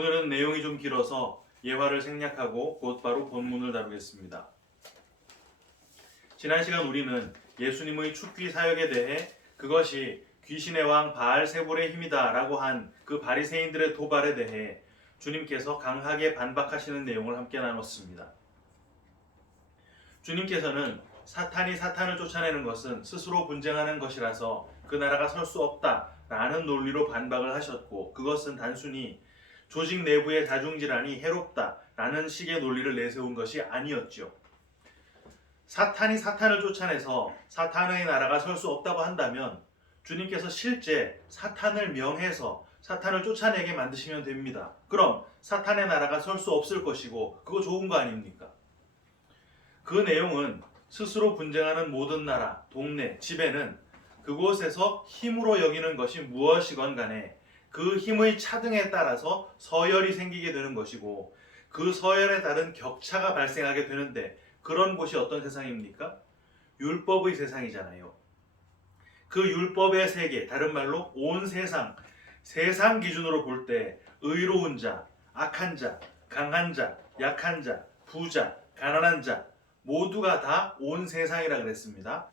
오늘은 내용이 좀 길어서 예화를 생략하고 곧바로 본문을 다루겠습니다. 지난 시간 우리는 예수님의 축귀 사역에 대해 그것이 귀신의 왕 바알세불의 힘이다 라고 한 그 바리새인들의 도발에 대해 주님께서 강하게 반박하시는 내용을 함께 나눴습니다. 주님께서는 사탄이 사탄을 쫓아내는 것은 스스로 분쟁하는 것이라서 그 나라가 설 수 없다 라는 논리로 반박을 하셨고, 그것은 단순히 조직 내부의 다중질환이 해롭다 라는 식의 논리를 내세운 것이 아니었죠. 사탄이 사탄을 쫓아내서 사탄의 나라가 설 수 없다고 한다면 주님께서 실제 사탄을 명해서 사탄을 쫓아내게 만드시면 됩니다. 그럼 사탄의 나라가 설 수 없을 것이고 그거 좋은 거 아닙니까? 그 내용은 스스로 분쟁하는 모든 나라, 동네, 집에는 그곳에서 힘으로 여기는 것이 무엇이건 간에 그 힘의 차등에 따라서 서열이 생기게 되는 것이고, 그 서열에 따른 격차가 발생하게 되는데, 그런 곳이 어떤 세상입니까? 율법의 세상이잖아요. 그 율법의 세계, 다른 말로 온 세상, 세상 기준으로 볼 때 의로운 자, 악한 자, 강한 자, 약한 자, 부자, 가난한 자 모두가 다 온 세상이라 그랬습니다.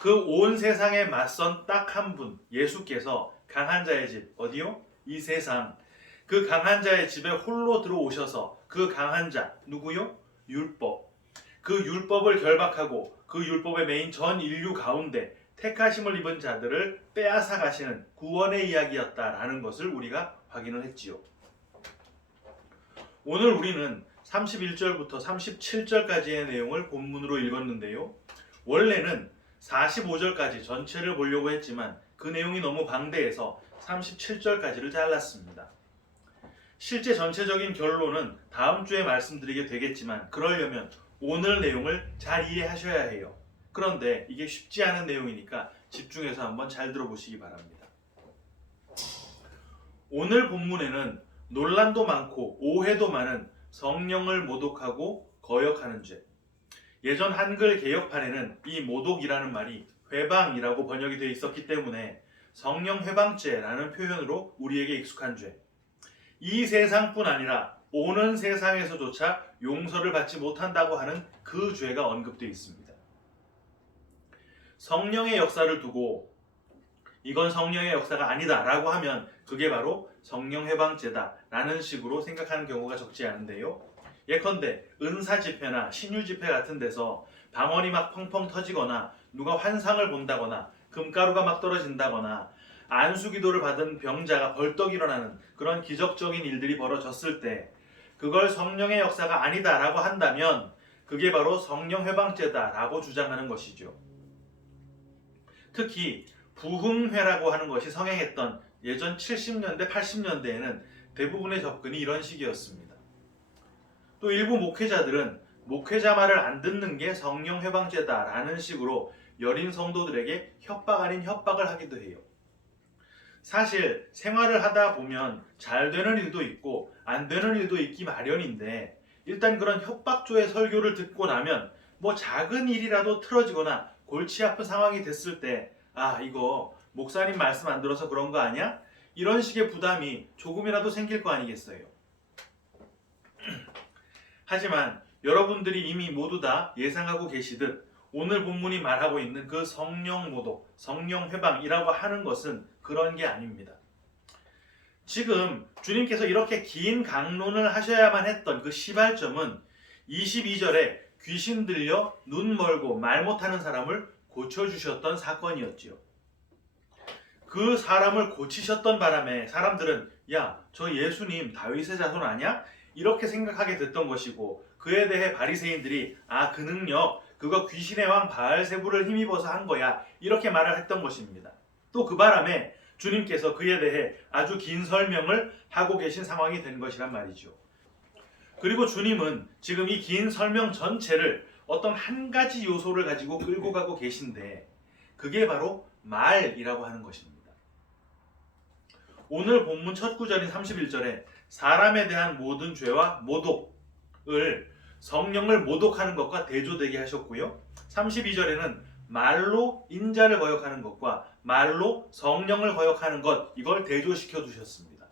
그 온 세상에 맞선 딱 한 분, 예수께서 강한 자의 집, 어디요? 이 세상. 그 강한 자의 집에 홀로 들어오셔서 그 강한 자, 누구요? 율법. 그 율법을 결박하고 그 율법의 메인 전 인류 가운데 택하심을 입은 자들을 빼앗아 가시는 구원의 이야기였다라는 것을 우리가 확인을 했지요. 오늘 우리는 31절부터 37절까지의 내용을 본문으로 읽었는데요. 원래는 45절까지 전체를 보려고 했지만 그 내용이 너무 방대해서 37절까지를 잘랐습니다. 실제 전체적인 결론은 다음 주에 말씀드리게 되겠지만, 그러려면 오늘 내용을 잘 이해하셔야 해요. 그런데 이게 쉽지 않은 내용이니까 집중해서 한번 잘 들어보시기 바랍니다. 오늘 본문에는 논란도 많고 오해도 많은 성령을 모독하고 거역하는 죄. 예전 한글 개역판에는 이 모독이라는 말이 회방이라고 번역이 되어 있었기 때문에 성령 회방죄라는 표현으로 우리에게 익숙한 죄. 이 세상뿐 아니라 오는 세상에서조차 용서를 받지 못한다고 하는 그 죄가 언급되어 있습니다. 성령의 역사를 두고 이건 성령의 역사가 아니다 라고 하면 그게 바로 성령 회방죄다 라는 식으로 생각하는 경우가 적지 않은데요. 예컨대 은사 집회나 신유 집회 같은 데서 방언이 막 펑펑 터지거나 누가 환상을 본다거나 금가루가 막 떨어진다거나 안수기도를 받은 병자가 벌떡 일어나는 그런 기적적인 일들이 벌어졌을 때 그걸 성령의 역사가 아니다 라고 한다면 그게 바로 성령 회방죄다 라고 주장하는 것이죠. 특히 부흥회라고 하는 것이 성행했던 예전 70년대, 80년대에는 대부분의 접근이 이런 식이었습니다. 또 일부 목회자들은 목회자 말을 안 듣는 게 성령 회방죄다 라는 식으로 여린 성도들에게 협박 아닌 협박을 하기도 해요. 사실 생활을 하다 보면 잘 되는 일도 있고 안 되는 일도 있기 마련인데, 일단 그런 협박조의 설교를 듣고 나면 뭐 작은 일이라도 틀어지거나 골치 아픈 상황이 됐을 때 이거 목사님 말씀 안 들어서 그런 거 아니야? 이런 식의 부담이 조금이라도 생길 거 아니겠어요? 하지만 여러분들이 이미 모두 다 예상하고 계시듯 오늘 본문이 말하고 있는 그 성령 모독, 성령 회방이라고 하는 것은 그런 게 아닙니다. 지금 주님께서 이렇게 긴 강론을 하셔야만 했던 그 시발점은 22절에 귀신 들려 눈 멀고 말 못하는 사람을 고쳐주셨던 사건이었지요. 그 사람을 고치셨던 바람에 사람들은 야, 저 예수님 다윗의 자손 아니야? 이렇게 생각하게 됐던 것이고, 그에 대해 바리새인들이 그 능력 그거 귀신의 왕 바알세불을 힘입어서 한 거야 이렇게 말을 했던 것입니다. 또 그 바람에 주님께서 그에 대해 아주 긴 설명을 하고 계신 상황이 된 것이란 말이죠. 그리고 주님은 지금 이 긴 설명 전체를 어떤 한 가지 요소를 가지고 끌고 가고 계신데 그게 바로 말이라고 하는 것입니다. 오늘 본문 첫 구절인 31절에 사람에 대한 모든 죄와 모독을 성령을 모독하는 것과 대조되게 하셨고요. 32절에는 말로 인자를 거역하는 것과 말로 성령을 거역하는 것, 이걸 대조시켜 두셨습니다.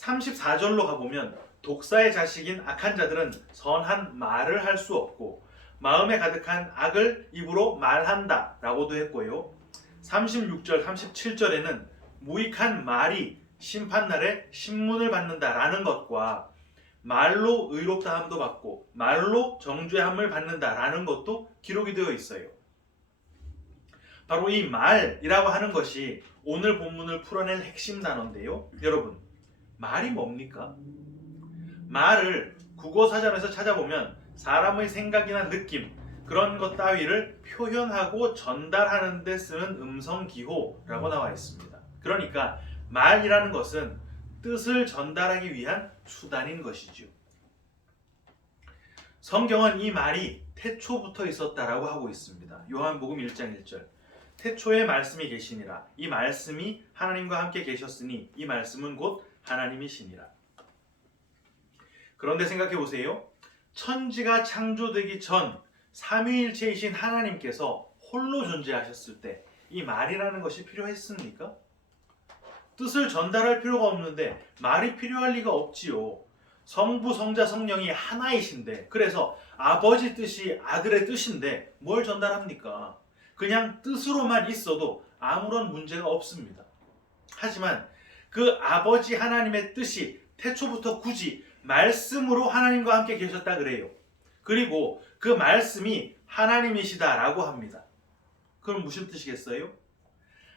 34절로 가보면 독사의 자식인 악한 자들은 선한 말을 할 수 없고 마음에 가득한 악을 입으로 말한다 라고도 했고요. 36절, 37절에는 무익한 말이 심판날에 신문을 받는다 라는 것과 말로 의롭다함도 받고 말로 정죄함을 받는다 라는 것도 기록이 되어 있어요. 바로 이 말이라고 하는 것이 오늘 본문을 풀어낼 핵심 단어인데요. 여러분, 말이 뭡니까? 말을 국어사전에서 찾아보면 사람의 생각이나 느낌, 그런 것 따위를 표현하고 전달하는 데 쓰는 음성기호라고 나와 있습니다. 그러니까 말이라는 것은 뜻을 전달하기 위한 수단인 것이죠. 성경은 이 말이 태초부터 있었다라고 하고 있습니다. 요한복음 1장 1절. 태초에 말씀이 계시니라. 이 말씀이 하나님과 함께 계셨으니 이 말씀은 곧 하나님이시니라. 그런데 생각해 보세요. 천지가 창조되기 전 삼위일체이신 하나님께서 홀로 존재하셨을 때 이 말이라는 것이 필요했습니까? 뜻을 전달할 필요가 없는데 말이 필요할 리가 없지요. 성부, 성자, 성령이 하나이신데, 그래서 아버지 뜻이 아들의 뜻인데 뭘 전달합니까? 그냥 뜻으로만 있어도 아무런 문제가 없습니다. 하지만 그 아버지 하나님의 뜻이 태초부터 굳이 말씀으로 하나님과 함께 계셨다 그래요. 그리고 그 말씀이 하나님이시다라고 합니다. 그럼 무슨 뜻이겠어요?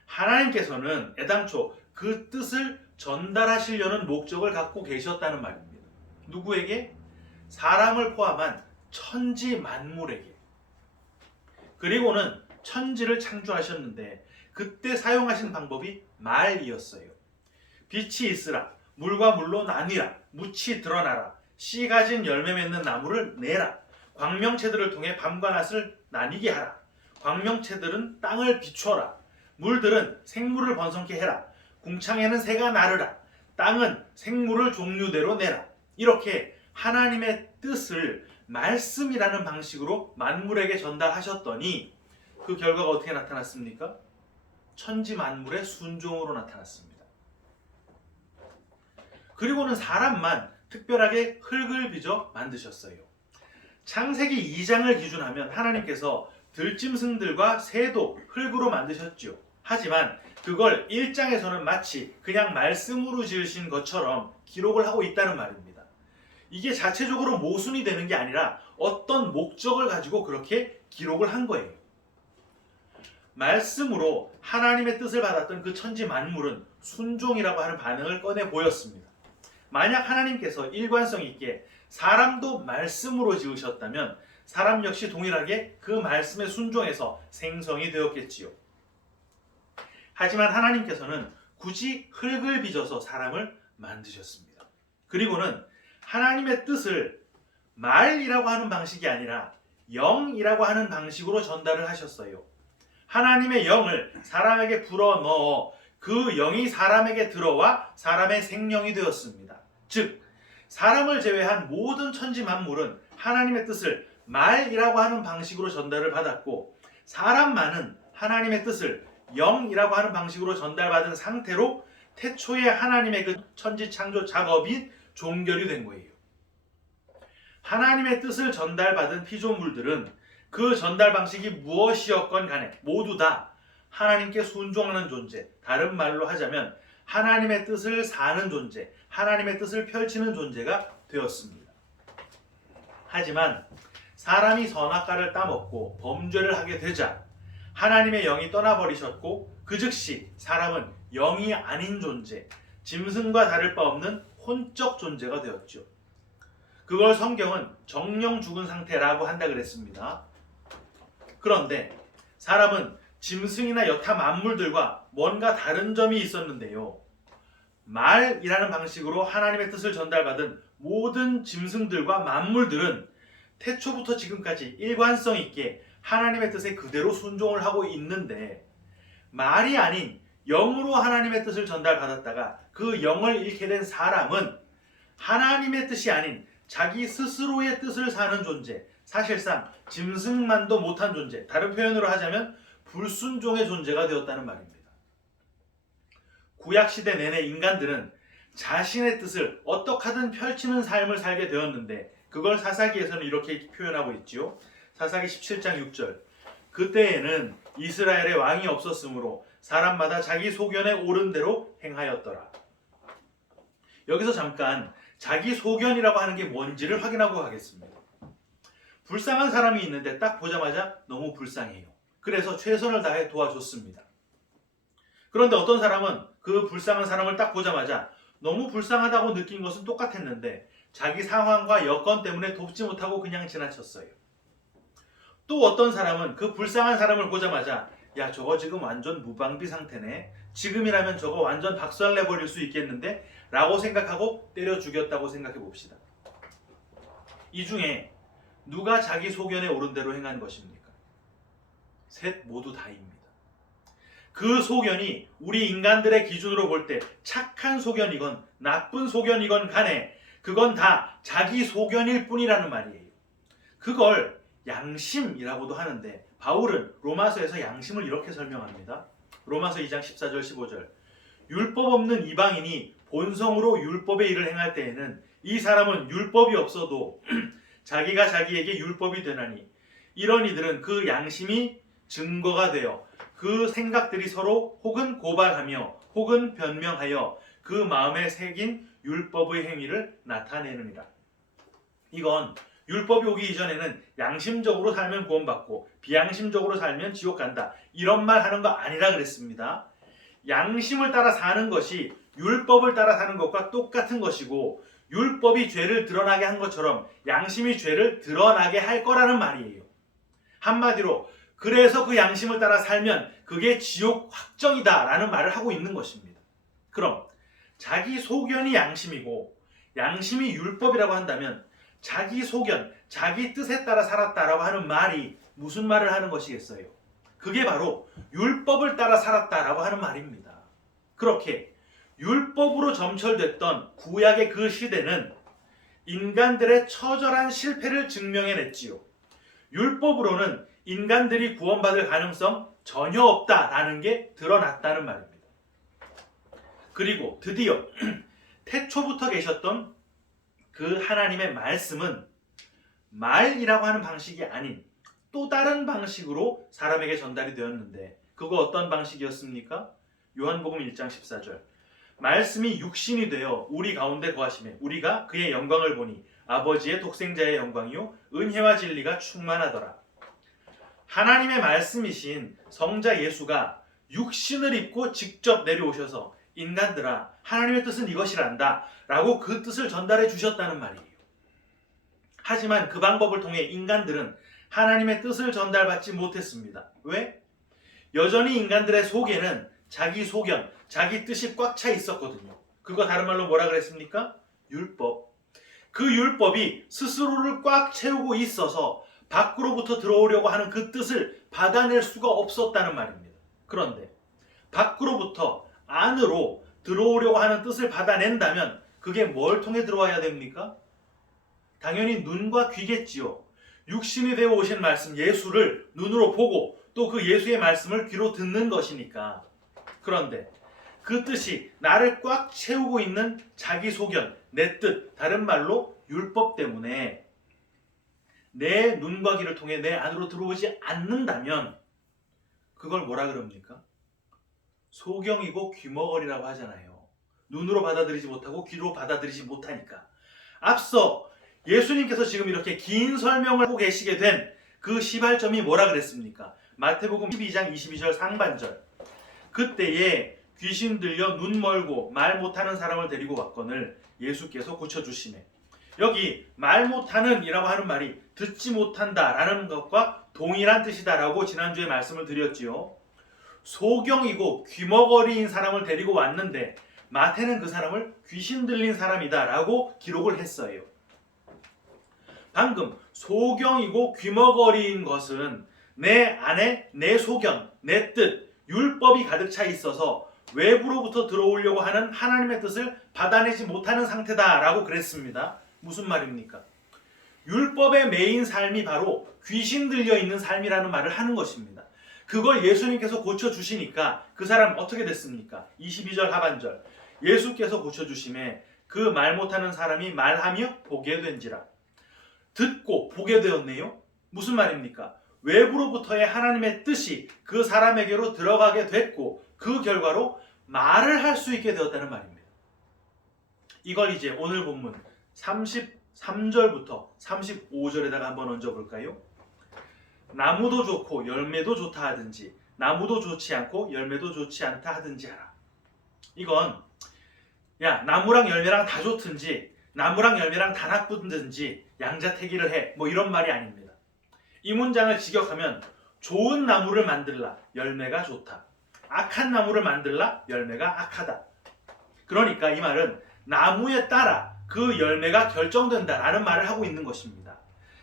하나님께서는 애당초 그 뜻을 전달하시려는 목적을 갖고 계셨다는 말입니다. 누구에게? 사람을 포함한 천지 만물에게. 그리고는 천지를 창조하셨는데 그때 사용하신 방법이 말이었어요. 빛이 있으라, 물과 물로 나뉘라, 묻이 드러나라, 씨 가진 열매 맺는 나무를 내라, 광명체들을 통해 밤과 낮을 나뉘게 하라, 광명체들은 땅을 비춰라, 물들은 생물을 번성케 해라, 궁창에는 새가 나르라, 땅은 생물을 종류대로 내라. 이렇게 하나님의 뜻을 말씀이라는 방식으로 만물에게 전달하셨더니 그 결과가 어떻게 나타났습니까? 천지 만물의 순종으로 나타났습니다. 그리고는 사람만 특별하게 흙을 빚어 만드셨어요. 창세기 2장을 기준하면 하나님께서 들짐승들과 새도 흙으로 만드셨죠. 하지만 그걸 1장에서는 마치 그냥 말씀으로 지으신 것처럼 기록을 하고 있다는 말입니다. 이게 자체적으로 모순이 되는 게 아니라 어떤 목적을 가지고 그렇게 기록을 한 거예요. 말씀으로 하나님의 뜻을 받았던 그 천지 만물은 순종이라고 하는 반응을 꺼내 보였습니다. 만약 하나님께서 일관성 있게 사람도 말씀으로 지으셨다면 사람 역시 동일하게 그 말씀에 순종해서 생성이 되었겠지요. 하지만 하나님께서는 굳이 흙을 빚어서 사람을 만드셨습니다. 그리고는 하나님의 뜻을 말이라고 하는 방식이 아니라 영이라고 하는 방식으로 전달을 하셨어요. 하나님의 영을 사람에게 불어넣어 그 영이 사람에게 들어와 사람의 생명이 되었습니다. 즉, 사람을 제외한 모든 천지 만물은 하나님의 뜻을 말이라고 하는 방식으로 전달을 받았고, 사람만은 하나님의 뜻을 영이라고 하는 방식으로 전달받은 상태로 태초에 하나님의 그 천지 창조 작업이 종결이 된 거예요. 하나님의 뜻을 전달받은 피조물들은 그 전달 방식이 무엇이었건 간에 모두 다 하나님께 순종하는 존재, 다른 말로 하자면 하나님의 뜻을 사는 존재, 하나님의 뜻을 펼치는 존재가 되었습니다. 하지만 사람이 선악과를 따먹고 범죄를 하게 되자 하나님의 영이 떠나버리셨고 그 즉시 사람은 영이 아닌 존재, 짐승과 다를 바 없는 혼적 존재가 되었죠. 그걸 성경은 정령 죽은 상태라고 한다 그랬습니다. 그런데 사람은 짐승이나 여타 만물들과 뭔가 다른 점이 있었는데요. 말이라는 방식으로 하나님의 뜻을 전달받은 모든 짐승들과 만물들은 태초부터 지금까지 일관성 있게 하나님의 뜻에 그대로 순종을 하고 있는데, 말이 아닌 영으로 하나님의 뜻을 전달받았다가 그 영을 잃게 된 사람은 하나님의 뜻이 아닌 자기 스스로의 뜻을 사는 존재, 사실상 짐승만도 못한 존재, 다른 표현으로 하자면 불순종의 존재가 되었다는 말입니다. 구약시대 내내 인간들은 자신의 뜻을 어떻게 하든 펼치는 삶을 살게 되었는데 그걸 사사기에서는 이렇게 표현하고 있지요. 사사기 17장 6절. 그때에는 이스라엘에 왕이 없었으므로 사람마다 자기 소견에 옳은 대로 행하였더라. 여기서 잠깐 자기 소견이라고 하는 게 뭔지를 확인하고 가겠습니다. 불쌍한 사람이 있는데 딱 보자마자 너무 불쌍해요. 그래서 최선을 다해 도와줬습니다. 그런데 어떤 사람은 그 불쌍한 사람을 딱 보자마자 너무 불쌍하다고 느낀 것은 똑같았는데 자기 상황과 여건 때문에 돕지 못하고 그냥 지나쳤어요. 또 어떤 사람은 그 불쌍한 사람을 보자마자 야, 저거 지금 완전 무방비 상태네. 지금이라면 저거 완전 박살내버릴 수 있겠는데? 라고 생각하고 때려 죽였다고 생각해 봅시다. 이 중에 누가 자기 소견에 옳은 대로 행한 것입니까? 셋 모두 다입니다. 그 소견이 우리 인간들의 기준으로 볼 때 착한 소견이건 나쁜 소견이건 간에 그건 다 자기 소견일 뿐이라는 말이에요. 그걸 양심이라고도 하는데 바울은 로마서에서 양심을 이렇게 설명합니다. 로마서 2장 14절 15절. 율법 없는 이방인이 본성으로 율법의 일을 행할 때에는 이 사람은 율법이 없어도 자기가 자기에게 율법이 되나니 이런 이들은 그 양심이 증거가 되어 그 생각들이 서로 혹은 고발하며 혹은 변명하여 그 마음에 새긴 율법의 행위를 나타내느니라. 이건 율법이 오기 이전에는 양심적으로 살면 구원받고 비양심적으로 살면 지옥 간다. 이런 말 하는 거 아니라 그랬습니다. 양심을 따라 사는 것이 율법을 따라 사는 것과 똑같은 것이고 율법이 죄를 드러나게 한 것처럼 양심이 죄를 드러나게 할 거라는 말이에요. 한마디로 그래서 그 양심을 따라 살면 그게 지옥 확정이다 라는 말을 하고 있는 것입니다. 그럼 자기 소견이 양심이고 양심이 율법이라고 한다면 자기 소견, 자기 뜻에 따라 살았다라고 하는 말이 무슨 말을 하는 것이겠어요? 그게 바로 율법을 따라 살았다라고 하는 말입니다. 그렇게 율법으로 점철됐던 구약의 그 시대는 인간들의 처절한 실패를 증명해냈지요. 율법으로는 인간들이 구원받을 가능성 전혀 없다라는 게 드러났다는 말입니다. 그리고 드디어 태초부터 계셨던 그 하나님의 말씀은 말이라고 하는 방식이 아닌 또 다른 방식으로 사람에게 전달이 되었는데 그거 어떤 방식이었습니까? 요한복음 1장 14절. 말씀이 육신이 되어 우리 가운데 거하시매 우리가 그의 영광을 보니 아버지의 독생자의 영광이요 은혜와 진리가 충만하더라. 하나님의 말씀이신 성자 예수가 육신을 입고 직접 내려오셔서 인간들아 하나님의 뜻은 이것이란다 라고 그 뜻을 전달해 주셨다는 말이에요. 하지만 그 방법을 통해 인간들은 하나님의 뜻을 전달받지 못했습니다. 왜? 여전히 인간들의 속에는 자기 소견, 자기 뜻이 꽉 차 있었거든요. 그거 다른 말로 뭐라 그랬습니까? 율법. 그 율법이 스스로를 꽉 채우고 있어서 밖으로부터 들어오려고 하는 그 뜻을 받아낼 수가 없었다는 말입니다. 그런데 밖으로부터 안으로 들어오려고 하는 뜻을 받아낸다면 그게 뭘 통해 들어와야 됩니까? 당연히 눈과 귀겠지요. 육신이 되어 오신 말씀 예수를 눈으로 보고 또 그 예수의 말씀을 귀로 듣는 것이니까. 그런데 그 뜻이 나를 꽉 채우고 있는 자기 소견, 내 뜻, 다른 말로 율법 때문에 내 눈과 귀를 통해 내 안으로 들어오지 않는다면 그걸 뭐라 그럽니까? 소경이고 귀머거리라고 하잖아요. 눈으로 받아들이지 못하고 귀로 받아들이지 못하니까. 앞서 예수님께서 지금 이렇게 긴 설명을 하고 계시게 된 그 시발점이 뭐라 그랬습니까? 마태복음 12장 22절 상반절. 그때에 귀신 들려 눈 멀고 말 못하는 사람을 데리고 왔거늘 예수께서 고쳐주시네. 여기 말 못하는 이라고 하는 말이 듣지 못한다 라는 것과 동일한 뜻이다라고 지난주에 말씀을 드렸지요. 소경이고 귀머거리인 사람을 데리고 왔는데 마태는 그 사람을 귀신 들린 사람이다 라고 기록을 했어요. 방금 소경이고 귀머거리인 것은 내 안에 내 소견, 내 뜻, 율법이 가득 차 있어서 외부로부터 들어오려고 하는 하나님의 뜻을 받아내지 못하는 상태다라고 그랬습니다. 무슨 말입니까? 율법에 매인 삶이 바로 귀신 들려 있는 삶이라는 말을 하는 것입니다. 그걸 예수님께서 고쳐주시니까 그 사람 어떻게 됐습니까? 22절 하반절. 예수께서 고쳐주심에 그 말 못하는 사람이 말하며 보게 된지라. 듣고 보게 되었네요. 무슨 말입니까? 외부로부터의 하나님의 뜻이 그 사람에게로 들어가게 됐고 그 결과로 말을 할 수 있게 되었다는 말입니다. 이걸 이제 오늘 본문 33절부터 35절에다가 한번 얹어볼까요? 나무도 좋고 열매도 좋다 하든지 나무도 좋지 않고 열매도 좋지 않다 하든지 하라. 이건 야 나무랑 열매랑 다 좋든지 나무랑 열매랑 다 나쁘든지 양자택일을 해 뭐 이런 말이 아닙니다. 이 문장을 직역하면 좋은 나무를 만들라 열매가 좋다. 악한 나무를 만들라 열매가 악하다. 그러니까 이 말은 나무에 따라 그 열매가 결정된다라는 말을 하고 있는 것입니다.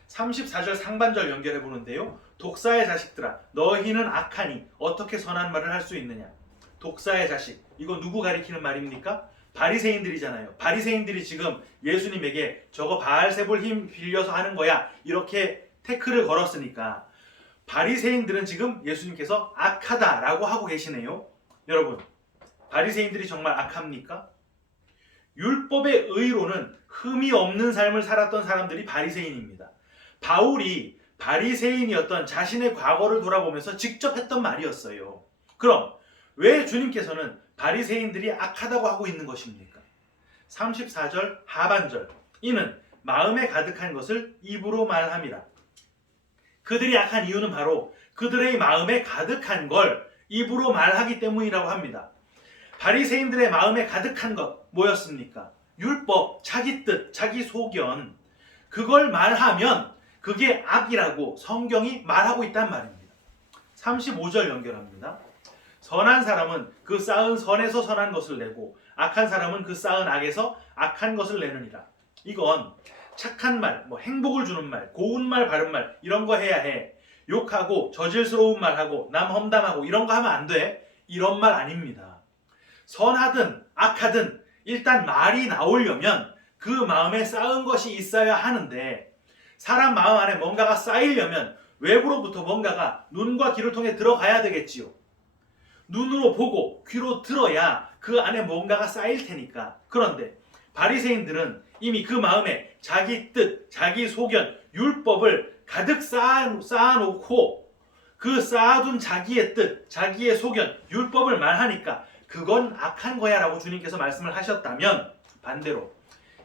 34절 상반절 연결해 보는데요. 독사의 자식들아 너희는 악하니 어떻게 선한 말을 할 수 있느냐. 독사의 자식 이거 누구 가리키는 말입니까? 바리새인들이잖아요. 바리새인들이 지금 예수님에게 저거 바알세볼 힘 빌려서 하는 거야 이렇게 태클을 걸었으니까 바리새인들은 지금 예수님께서 악하다라고 하고 계시네요. 여러분 바리새인들이 정말 악합니까? 율법의 의로는 흠이 없는 삶을 살았던 사람들이 바리새인입니다. 바울이 바리새인이었던 자신의 과거를 돌아보면서 직접 했던 말이었어요. 그럼 왜 주님께서는 바리새인들이 악하다고 하고 있는 것입니까? 34절 하반절 이는 마음에 가득한 것을 입으로 말함이라. 그들이 악한 이유는 바로 그들의 마음에 가득한 걸 입으로 말하기 때문이라고 합니다. 바리새인들의 마음에 가득한 것 뭐였습니까? 율법, 자기 뜻, 자기 소견 그걸 말하면 그게 악이라고 성경이 말하고 있단 말입니다. 35절 연결합니다. 선한 사람은 그 쌓은 선에서 선한 것을 내고 악한 사람은 그 쌓은 악에서 악한 것을 내느니라. 이건 착한 말, 뭐 행복을 주는 말, 고운 말, 바른 말 이런 거 해야 해. 욕하고 저질스러운 말하고 남 험담하고 이런 거 하면 안 돼. 이런 말 아닙니다. 선하든 악하든 일단 말이 나오려면 그 마음에 쌓은 것이 있어야 하는데 사람 마음 안에 뭔가가 쌓이려면 외부로부터 뭔가가 눈과 귀를 통해 들어가야 되겠지요. 눈으로 보고 귀로 들어야 그 안에 뭔가가 쌓일 테니까. 그런데 바리새인들은 이미 그 마음에 자기 뜻, 자기 소견, 율법을 가득 쌓아놓고 그 쌓아둔 자기의 뜻, 자기의 소견, 율법을 말하니까 그건 악한 거야 라고 주님께서 말씀을 하셨다면 반대로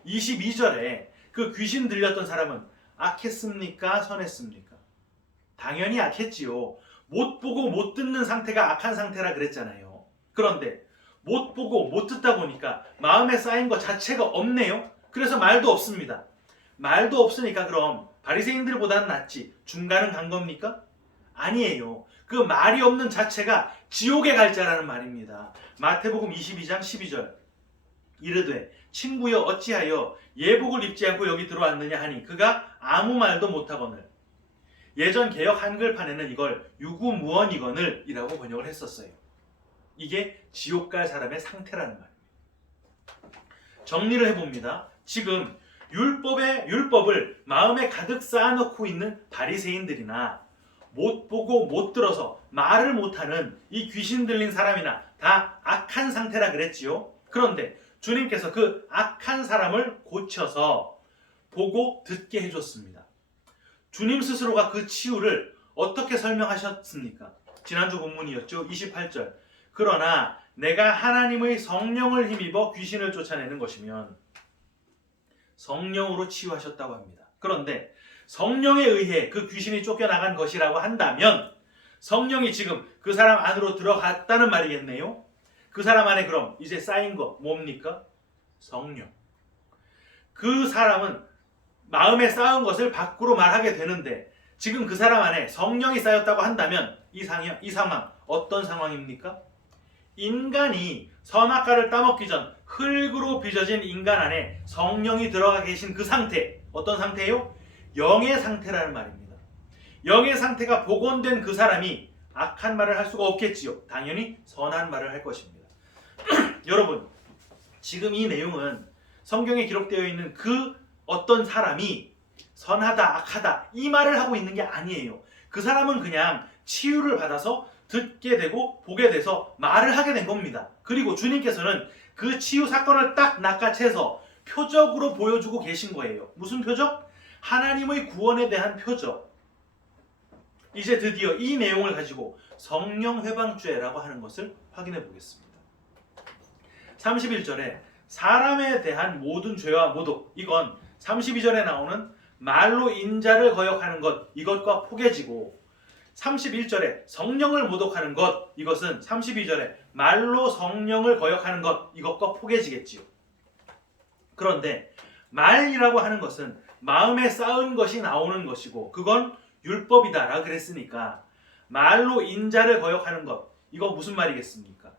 22절에 그 귀신 들렸던 사람은 악했습니까? 선했습니까? 당연히 악했지요. 못 보고 못 듣는 상태가 악한 상태라 그랬잖아요. 그런데 못 보고 못 듣다 보니까 마음에 쌓인 것 자체가 없네요. 그래서 말도 없습니다. 말도 없으니까 그럼 바리새인들보다는 낫지 중간은 간 겁니까? 아니에요. 그 말이 없는 자체가 지옥에 갈 자라는 말입니다. 마태복음 22장 12절 이르되 친구여 어찌하여 예복을 입지 않고 여기 들어왔느냐 하니 그가 아무 말도 못하거늘. 예전 개역 한글판에는 이걸 유구무원이거늘 이라고 번역을 했었어요. 이게 지옥 갈 사람의 상태라는 말입니다. 정리를 해봅니다. 지금 율법을 마음에 가득 쌓아놓고 있는 바리새인들이나 못 보고 못 들어서 말을 못하는 이 귀신 들린 사람이나 다 악한 상태라 그랬지요. 그런데 주님께서 그 악한 사람을 고쳐서 보고 듣게 해줬습니다. 주님 스스로가 그 치유를 어떻게 설명하셨습니까? 지난주 본문이었죠. 28절 그러나 내가 하나님의 성령을 힘입어 귀신을 쫓아내는 것이면 성령으로 치유하셨다고 합니다. 그런데 성령에 의해 그 귀신이 쫓겨나간 것이라고 한다면 성령이 지금 그 사람 안으로 들어갔다는 말이겠네요. 그 사람 안에 그럼 이제 쌓인 거 뭡니까? 성령. 그 사람은 마음에 쌓은 것을 밖으로 말하게 되는데 지금 그 사람 안에 성령이 쌓였다고 한다면 이 상황 어떤 상황입니까? 인간이 선악과를 따먹기 전 흙으로 빚어진 인간 안에 성령이 들어가 계신 그 상태 어떤 상태예요? 영의 상태라는 말입니다. 영의 상태가 복원된 그 사람이 악한 말을 할 수가 없겠지요. 당연히 선한 말을 할 것입니다. 여러분 지금 이 내용은 성경에 기록되어 있는 그 어떤 사람이 선하다 악하다 이 말을 하고 있는 게 아니에요. 그 사람은 그냥 치유를 받아서 듣게 되고 보게 돼서 말을 하게 된 겁니다. 그리고 주님께서는 그 치유 사건을 딱 낚아채서 표적으로 보여주고 계신 거예요. 무슨 표적? 하나님의 구원에 대한 표적. 이제 드디어 이 내용을 가지고 성령 회방죄라고 하는 것을 확인해 보겠습니다. 31절에 사람에 대한 모든 죄와 모독, 이건 32절에 나오는 말로 인자를 거역하는 것, 이것과 포개지고 31절에 성령을 모독하는 것, 이것은 32절에 말로 성령을 거역하는 것, 이것과 포개지겠지요. 그런데 말이라고 하는 것은 마음에 쌓은 것이 나오는 것이고 그건 율법이다라 그랬으니까 말로 인자를 거역하는 것, 이거 무슨 말이겠습니까?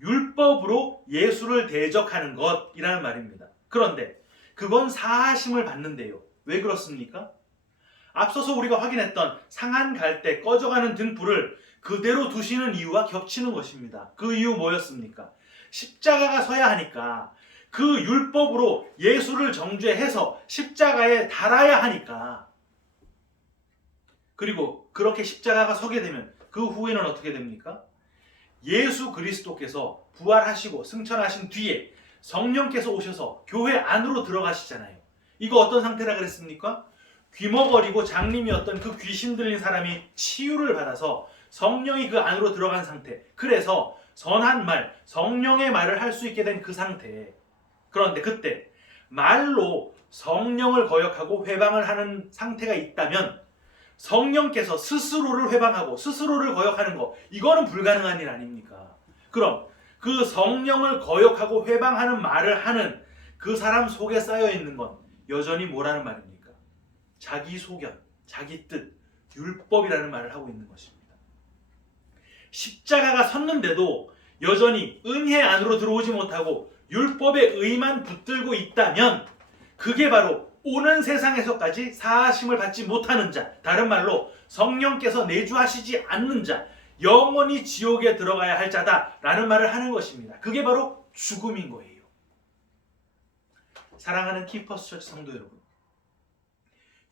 율법으로 예수를 대적하는 것이라는 말입니다. 그런데 그건 사하심을 받는데요. 왜 그렇습니까? 앞서서 우리가 확인했던 상한 갈대 꺼져가는 등불을 그대로 두시는 이유와 겹치는 것입니다. 그 이유 뭐였습니까? 십자가가 서야 하니까, 그 율법으로 예수를 정죄해서 십자가에 달아야 하니까. 그리고 그렇게 십자가가 서게 되면 그 후에는 어떻게 됩니까? 예수 그리스도께서 부활하시고 승천하신 뒤에 성령께서 오셔서 교회 안으로 들어가시잖아요. 이거 어떤 상태라 그랬습니까? 귀머거리고 장님이었던 그 귀신 들린 사람이 치유를 받아서 성령이 그 안으로 들어간 상태. 그래서 선한 말, 성령의 말을 할 수 있게 된 그 상태. 그런데 그때 말로 성령을 거역하고 회방을 하는 상태가 있다면 성령께서 스스로를 회방하고 스스로를 거역하는 거, 이거는 불가능한 일 아닙니까? 그럼 그 성령을 거역하고 회방하는 말을 하는 그 사람 속에 쌓여 있는 건 여전히 뭐라는 말입니까? 자기 소견, 자기 뜻, 율법이라는 말을 하고 있는 것입니다. 십자가가 섰는데도 여전히 은혜 안으로 들어오지 못하고 율법의 의만 붙들고 있다면 그게 바로 오는 세상에서까지 사하심을 받지 못하는 자, 다른 말로 성령께서 내주하시지 않는 자, 영원히 지옥에 들어가야 할 자다라는 말을 하는 것입니다. 그게 바로 죽음인 거예요. 사랑하는 키퍼스 처치 성도 여러분,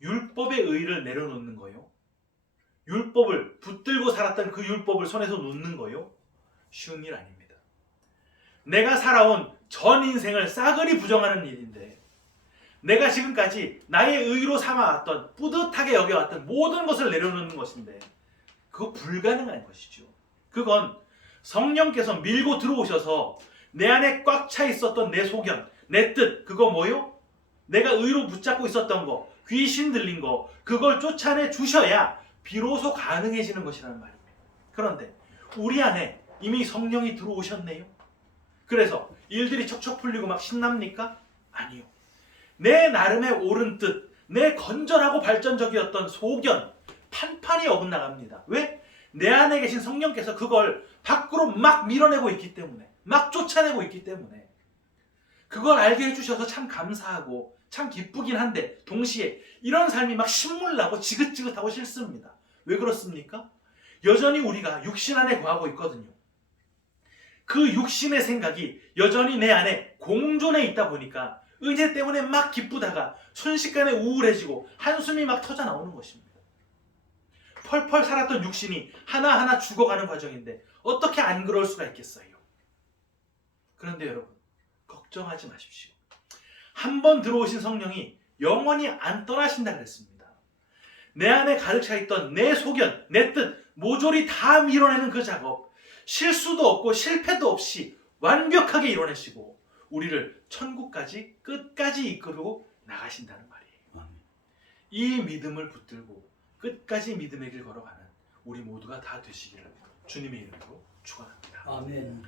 율법의 의를 내려놓는 거요, 율법을 붙들고 살았던 그 율법을 손에서 놓는 거요, 쉬운 일 아닙니다. 내가 살아온 전 인생을 싸그리 부정하는 일인데, 내가 지금까지 나의 의로 삼아왔던, 뿌듯하게 여겨왔던 모든 것을 내려놓는 것인데 그거 불가능한 것이죠. 그건 성령께서 밀고 들어오셔서 내 안에 꽉 차 있었던 내 소견, 내 뜻, 그거 뭐요? 내가 의로 붙잡고 있었던 거, 귀신 들린 거, 그걸 쫓아내 주셔야 비로소 가능해지는 것이라는 말입니다. 그런데 우리 안에 이미 성령이 들어오셨네요. 그래서 일들이 척척 풀리고 막 신납니까? 아니요. 내 나름의 옳은 뜻, 내 건전하고 발전적이었던 소견, 판판이 어긋나갑니다. 왜? 내 안에 계신 성령께서 그걸 밖으로 막 밀어내고 있기 때문에, 막 쫓아내고 있기 때문에. 그걸 알게 해주셔서 참 감사하고 참 기쁘긴 한데 동시에 이런 삶이 막 신물나고 지긋지긋하고 싫습니다. 왜 그렇습니까? 여전히 우리가 육신 안에 거하고 있거든요. 그 육신의 생각이 여전히 내 안에 공존해 있다 보니까 은혜 때문에 막 기쁘다가 순식간에 우울해지고 한숨이 막 터져 나오는 것입니다. 펄펄 살았던 육신이 하나하나 죽어가는 과정인데 어떻게 안 그럴 수가 있겠어요? 그런데 여러분, 걱정하지 마십시오. 한 번 들어오신 성령이 영원히 안 떠나신다 그랬습니다. 내 안에 가득 차 있던 내 소견, 내 뜻 모조리 다 밀어내는 그 작업, 실수도 없고 실패도 없이 완벽하게 이뤄내시고 우리를 천국까지 끝까지 이끌고 나가신다는 말이에요. 이 믿음을 붙들고 끝까지 믿음의 길 걸어가는 우리 모두가 다 되시기를 주님의 이름으로 축원합니다. 아멘.